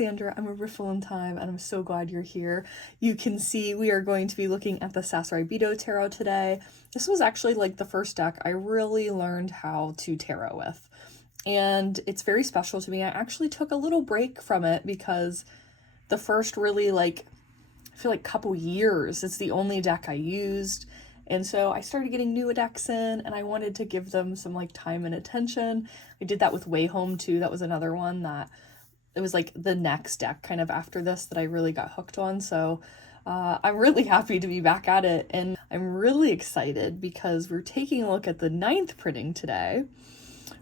Sandra. I'm a Riffle in Time, and I'm so glad you're here. You can see we are going to be looking at the Sasuraibito Tarot today. This was actually like the first deck I really learned how to tarot with, and it's very special to me. I actually took a little break from it because the first really I feel like couple years, it's the only deck I used. And so I started getting new decks in, and I wanted to give them some like time and attention. I did that with Way Home too. That was another one that it was like the next deck kind of after this that I really got hooked on. So I'm really happy to be back at it, and I'm really excited because we're taking a look at the 9th printing today,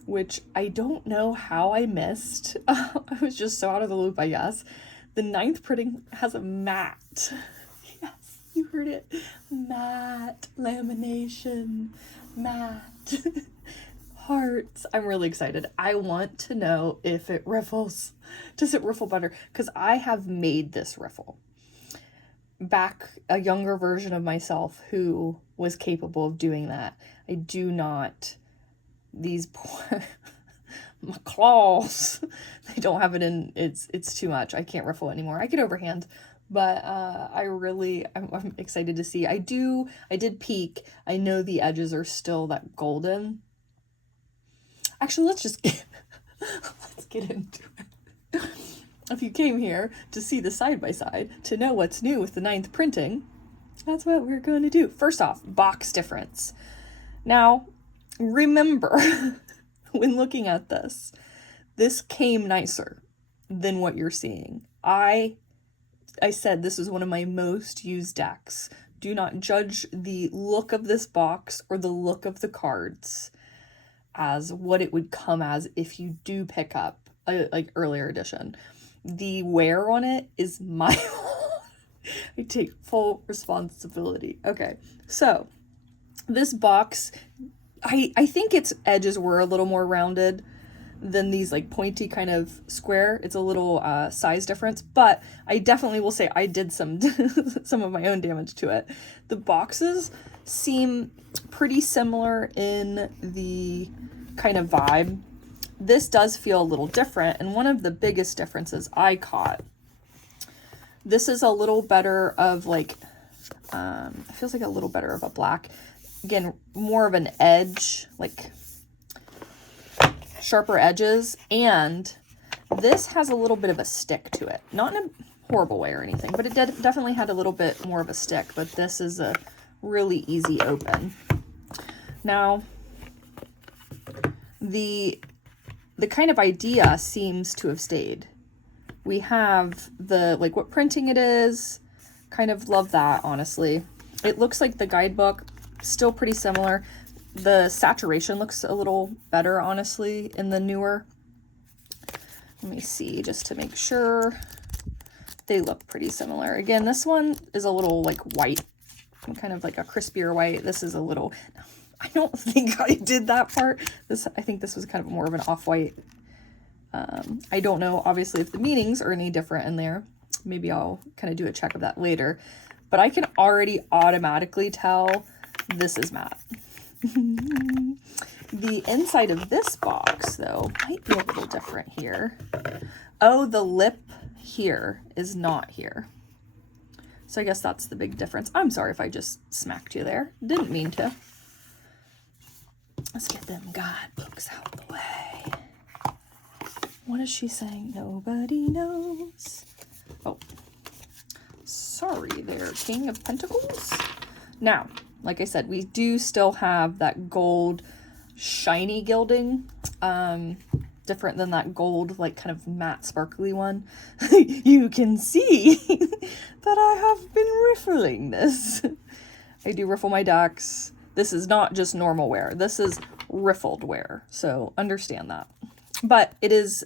which I don't know how I missed. I was just so out of the loop, I guess. The 9th printing has a matte. Yes, you heard it. Matte lamination. Matte. Hearts. I'm really excited. I want to know if it riffles. Does it riffle better? Because I have made this riffle. Back a younger version of myself who was capable of doing that. I do not. These poor... my claws, they don't have it in, it's too much. I can't riffle anymore. I get overhand, but I'm excited to see. I did peek. I know the edges are still that golden. Actually, let's get into it. If you came here to see the side-by-side, to know what's new with the 9th printing, that's what we're going to do. First off, box difference. Now, remember... when looking at this came nicer than what you're seeing. I said this is one of my most used decks. Do not judge the look of this box or the look of the cards as what it would come as if you do pick up a like earlier edition. The wear on it is my I take full responsibility. Okay, so this box, I think its edges were a little more rounded than these like pointy kind of square. It's a little size difference, but I definitely will say I did some some of my own damage to it. The boxes seem pretty similar in the kind of vibe. This does feel a little different, and one of the biggest differences I caught, this is a little better of like it feels like a little better of a black. Again, more of an edge, like sharper edges, and this has a little bit of a stick to it. Not in a horrible way or anything, but it definitely had a little bit more of a stick, but this is a really easy open. Now, the kind of idea seems to have stayed. We have the, like, what printing it is, kind of love that, honestly. It looks like the guidebook, still pretty similar. The saturation looks a little better, honestly, in the newer. Let me see, just to make sure. They look pretty similar. Again, this one is a little like white, kind of like a crispier white. This is a little, I don't think I did that part. I think this was kind of more of an off-white. I don't know, obviously, if the meanings are any different in there. Maybe I'll kind of do a check of that later. But I can already automatically tell this is matte. The inside of this box, though, might be a little different here. Oh, the lip here is not here. So I guess that's the big difference. I'm sorry if I just smacked you there. Didn't mean to. Let's get them guidebooks out the way. What is she saying? Nobody knows. Oh, sorry there, King of Pentacles. Now, like I said, we do still have that gold shiny gilding, different than that gold, like kind of matte sparkly one. You can see that I have been riffling this. I do riffle my decks. This is not just normal wear. This is riffled wear, so understand that. But it is,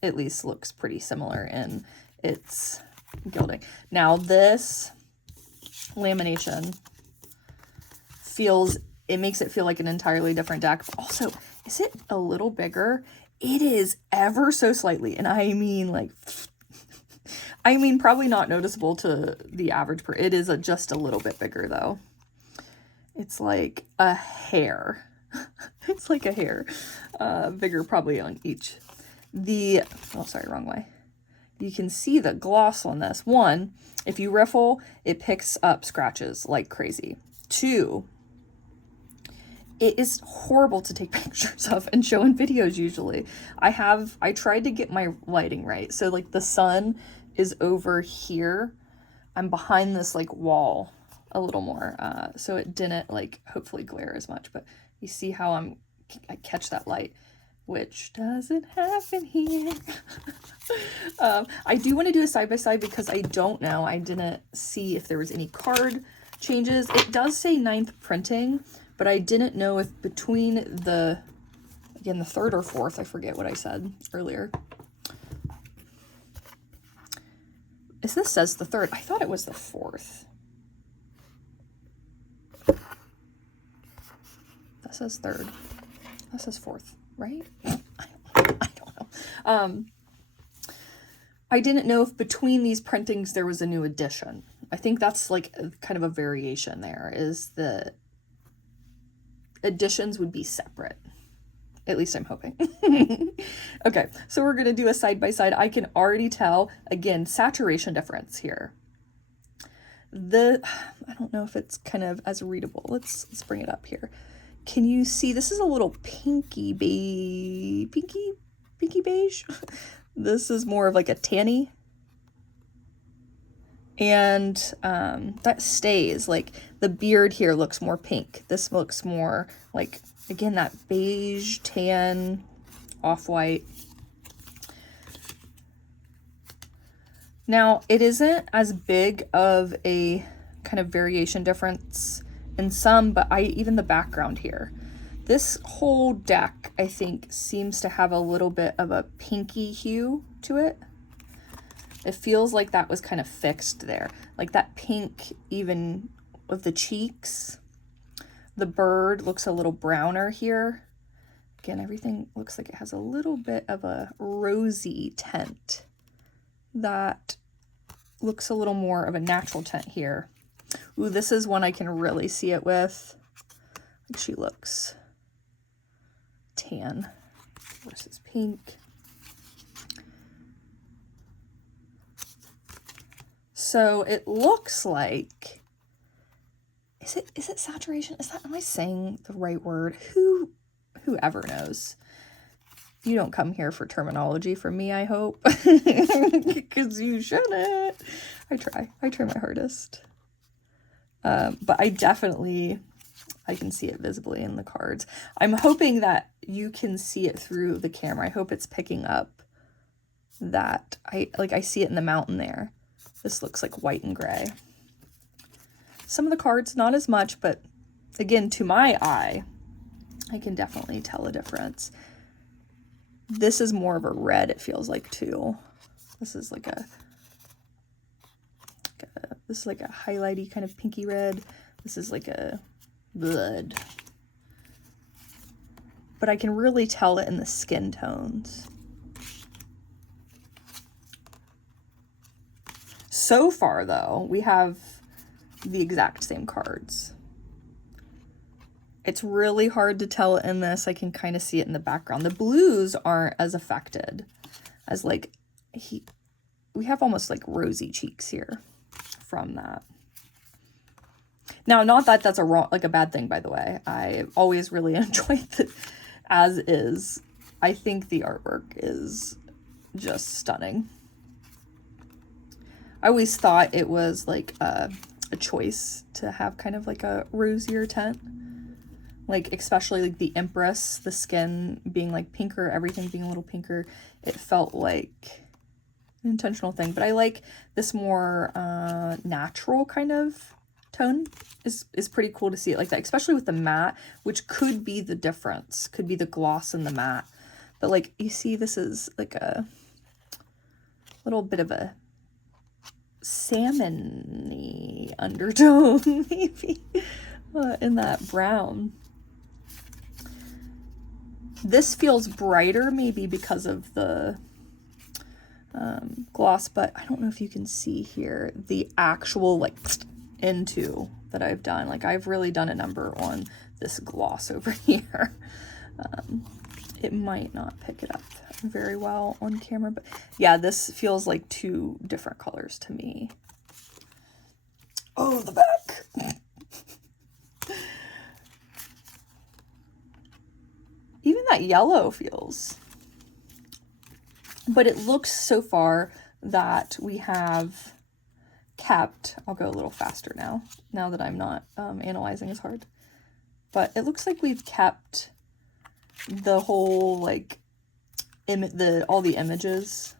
at least looks pretty similar in its gilding. Now this lamination it makes it feel like an entirely different deck. But also, is it a little bigger? It is ever so slightly, and I mean like, probably not noticeable to the average person. It is just a little bit bigger though. It's like a hair. It's like a hair, bigger probably on each. Oh, sorry, wrong way. you can see the gloss on this. One, if you riffle, it picks up scratches like crazy. Two, it is horrible to take pictures of and show in videos usually. I tried to get my lighting right. So like the sun is over here. I'm behind this like wall a little more. So it didn't like hopefully glare as much, but you see how I catch that light, which doesn't happen here. I do want to do a side-by-side because I don't know. I didn't see if there was any card changes. It does say 9th printing, but I didn't know if between the 3rd or 4th, I forget what I said earlier. This says the 3rd. I thought it was the 4th. That says 3rd. That says 4th, right? I don't know. I didn't know if between these printings there was a new edition. I think that's like kind of a variation there, is the editions would be separate. At least I'm hoping. Okay, so we're going to do a side-by-side. I can already tell, again, saturation difference here. I don't know if it's kind of as readable. Let's bring it up here. Can you see, this is a little pinky beige. This is more of like a tanny. And that stays, like the beard here looks more pink. This looks more like, again, that beige, tan, off-white. Now, it isn't as big of a kind of variation difference in some, but even the background here. This whole deck, I think, seems to have a little bit of a pinky hue to it. It feels like that was kind of fixed there. Like that pink, even with the cheeks. The bird looks a little browner here. Again, everything looks like it has a little bit of a rosy tint. That looks a little more of a natural tint here. Ooh, this is one I can really see it with. Like she looks tan versus pink. So it looks like, is it saturation? Am I saying the right word? Whoever knows. You don't come here for terminology from me, I hope. Because you shouldn't. I try my hardest. But I can see it visibly in the cards. I'm hoping that you can see it through the camera. I hope it's picking up that. I see it in the mountain there. This looks like white and gray. Some of the cards, not as much, but again, to my eye, I can definitely tell a difference. This is more of a red, it feels like, too. This is like a highlighty kind of pinky red. This is like a blood. But I can really tell it in the skin tones. So far, though, we have the exact same cards. It's really hard to tell in this. I can kind of see it in the background. The blues aren't as affected as like we have almost like rosy cheeks here from that. Now, not that that's a bad thing, by the way. I always really enjoyed the as is. I think the artwork is just stunning. I always thought it was like a choice to have kind of like a rosier tint. Like, especially like the Empress, the skin being like pinker, everything being a little pinker. It felt like an intentional thing. But I like this more natural kind of tone is pretty cool to see it like that, especially with the matte, which could be the difference, could be the gloss and the matte. But like, you see, this is like a little bit of a salmon-y undertone, maybe, in that brown. This feels brighter, maybe because of the gloss, but I don't know if you can see here the actual like into that I've done. Like, I've really done a number on this gloss over here. It might not pick it up very well on camera, but yeah, this feels like two different colors to me. Oh, the back. Even that yellow feels, but it looks so far that we have kept, I'll go a little faster now that I'm not analyzing as hard, but it looks like we've kept the whole, like, all the images,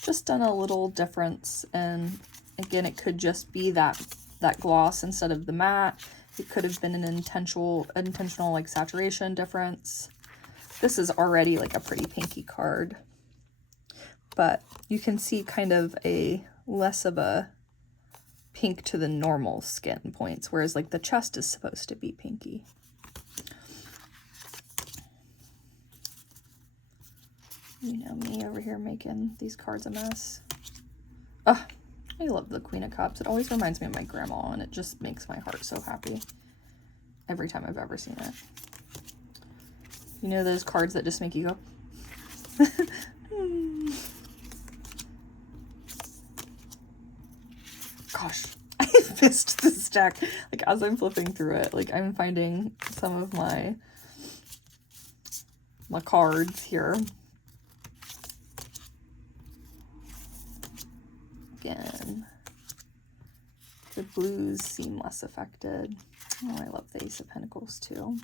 just done a little difference. And again, it could just be that gloss instead of the matte. It could have been an intentional like saturation difference. This is already like a pretty pinky card, but you can see kind of a less of a pink to the normal skin points, whereas like the chest is supposed to be pinky. You know me over here making these cards a mess. Ugh, I love the Queen of Cups. It always reminds me of my grandma, and it just makes my heart so happy every time I've ever seen it. You know those cards that just make you go... Gosh, I missed this deck. Like, as I'm flipping through it, like, I'm finding some of my cards here. Again, the blues seem less affected. Oh, I love the Ace of Pentacles too.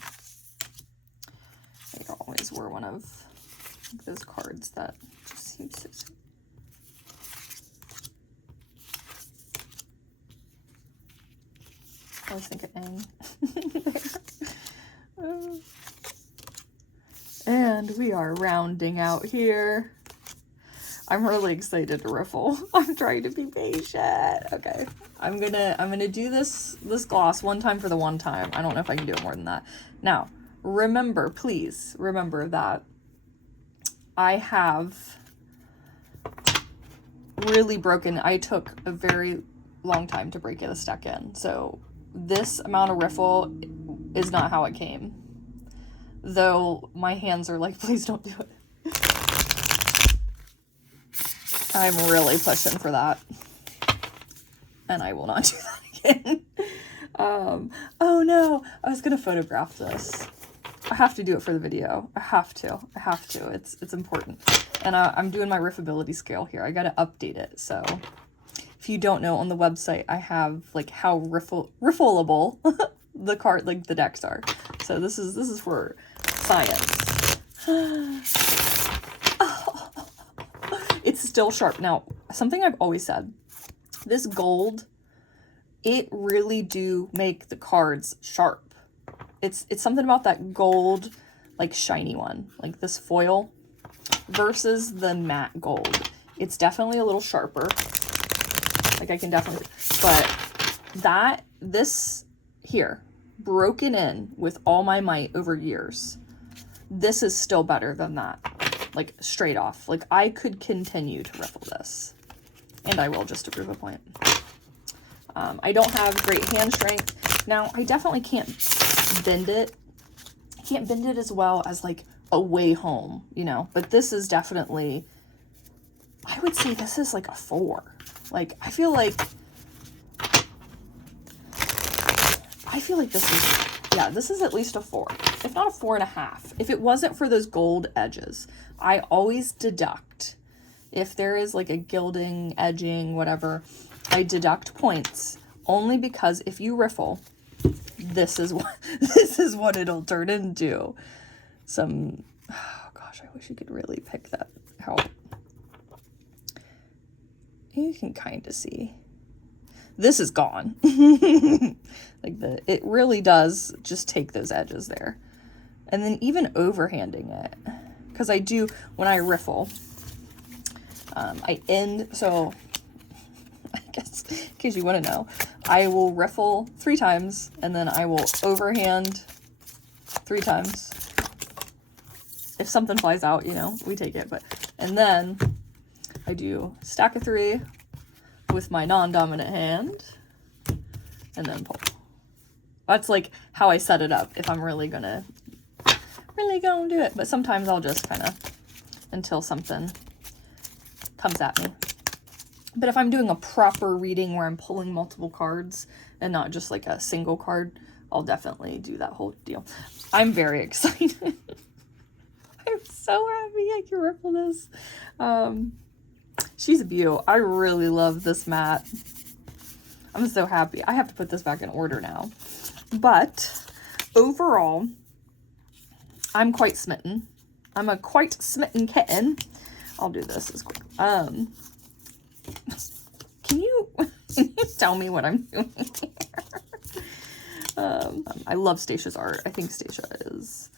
They always were one of those cards that just seems so sweet. I always think of Aang. And we are rounding out here. I'm really excited to riffle. I'm trying to be patient. Okay. I'm gonna do this gloss one time for the one time. I don't know if I can do it more than that. Now, remember, please remember that I have really broken. I took a very long time to break this deck in. So this amount of riffle is not how it came. Though my hands are like, please don't do it. I'm really pushing for that. And I will not do that again. Oh no, I was gonna photograph this. I have to do it for the video. I have to. It's important. And I'm doing my riffability scale here. I gotta update it. So if you don't know, on the website, I have like how riffleable the card, like the decks are. So this is for science. It's still sharp. Now, something I've always said, this gold, it really do make the cards sharp. It's something about that gold, like shiny one, like this foil versus the matte gold. It's definitely a little sharper. Like I can definitely, but this here, broken in with all my might over years, this is still better than that. Like straight off. Like I could continue to riffle this, and I will, just to prove a point. I don't have great hand strength. Now I definitely can't bend it. I can't bend it as well as like a way home, you know, but this is definitely, I would say this is like a 4. Like I feel like this is, yeah, this is at least a 4, if not a 4.5. If it wasn't for those gold edges, I always deduct. If there is like a gilding, edging, whatever, I deduct points only because if you riffle, this is what it'll turn into. Some, oh gosh, I wish you could really pick that out. You can kind of see. This is gone. Like it really does just take those edges there. And then even overhanding it, because I do, when I riffle, I end, so I guess in case you want to know, I will riffle 3 times and then I will overhand 3 times. If something flies out, you know, we take it, and then I do stack of 3 with my non-dominant hand and then pull. That's like how I set it up if I'm really gonna really gonna do it. But sometimes I'll just kind of, until something comes at me. But if I'm doing a proper reading where I'm pulling multiple cards and not just like a single card, I'll definitely do that whole deal. I'm very excited. I'm so happy I can riffle this. She's a beaut. I really love this mat. I'm so happy. I have to put this back in order now. But overall, I'm quite smitten. I'm a quite smitten kitten. I'll do this as quick. Can you tell me what I'm doing here? I love Stasia's art. I think Stasia is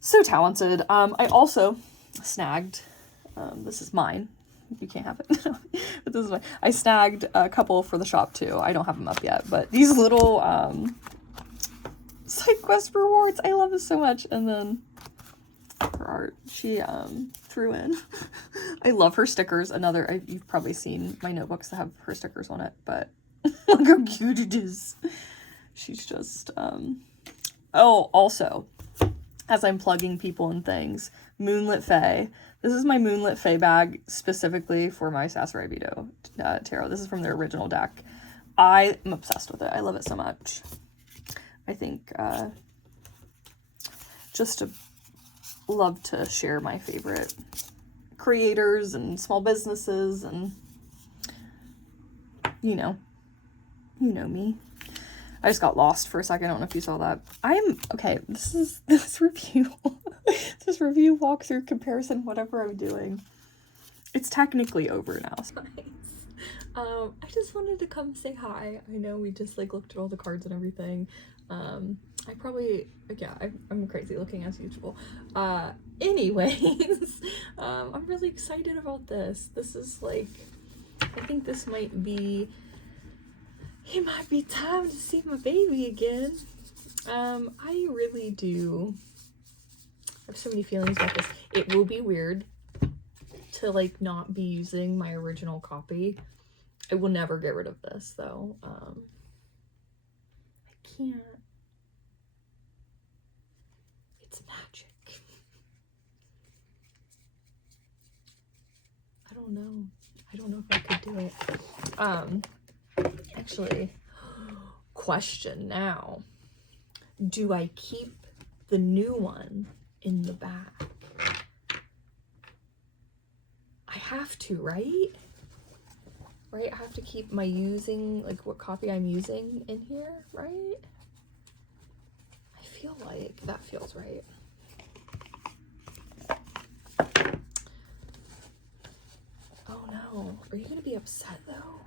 so talented. I also snagged, this is mine. You can't have it. But this is mine. I snagged a couple for the shop too. I don't have them up yet, but these little side quest rewards, I love this so much. And then her art, she threw in. I love her stickers. You've probably seen my notebooks that have her stickers on it, but look how cute it is. She's just oh, also, as I'm plugging people and things, Moonlit Fae. This is my Moonlit Fae bag specifically for my Sasuraibito Tarot. This is from their original deck. I am obsessed with it. I love it so much. I think just to love to share my favorite creators and small businesses, and you know me. I just got lost for a second. I don't know if you saw that. Okay, this review, this review walkthrough comparison, whatever I'm doing. It's technically over now. So. Nice. I just wanted to come say hi. I know we just like looked at all the cards and everything. I probably, yeah, I'm crazy looking as usual. Anyways, I'm really excited about this. This is like, I think this might be, it might be time to see my baby again. I really do have so many feelings about this. It will be weird to like not be using my original copy. I will never get rid of this though. I can't. It's magic. I don't know. I don't know if I could do it. Actually, question now. Do I keep the new one in the bag? I have to, right? Right? I have to keep my like what copy I'm using in here, right? I feel like that feels right. Oh no. Are you gonna be upset though?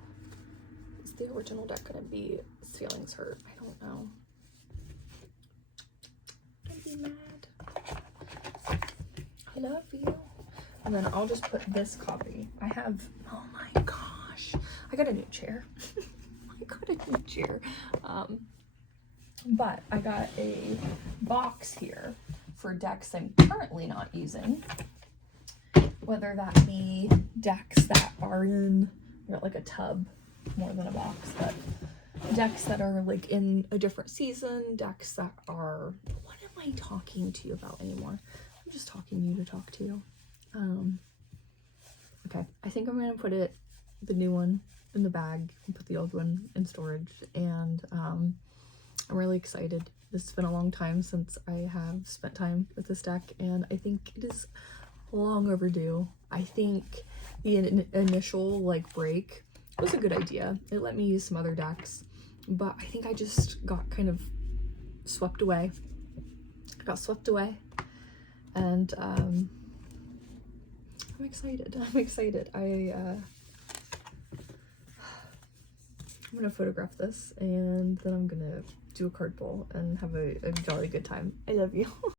Is the original deck gonna be his feelings hurt? I don't know. Don't be mad. I love you. And then I'll just put this copy. I have, oh my gosh, I got a new chair. I got a new chair. But I got a box here for decks I'm currently not using. Whether that be decks that are in, I got like a tub more than a box, but decks that are like in a different season, decks that are, what am I talking to you about anymore? I'm just talking to you to talk to you. Okay, I think I'm gonna put the new one in the bag and put the old one in storage, and I'm really excited. This has been a long time since I have spent time with this deck, and I think it is long overdue. I think the initial like break was a good idea. It let me use some other decks, but I think I just got kind of swept away. I got swept away, and I'm excited. I'm excited. I'm gonna photograph this, and then I'm gonna do a card pull and have a jolly good time. I love you.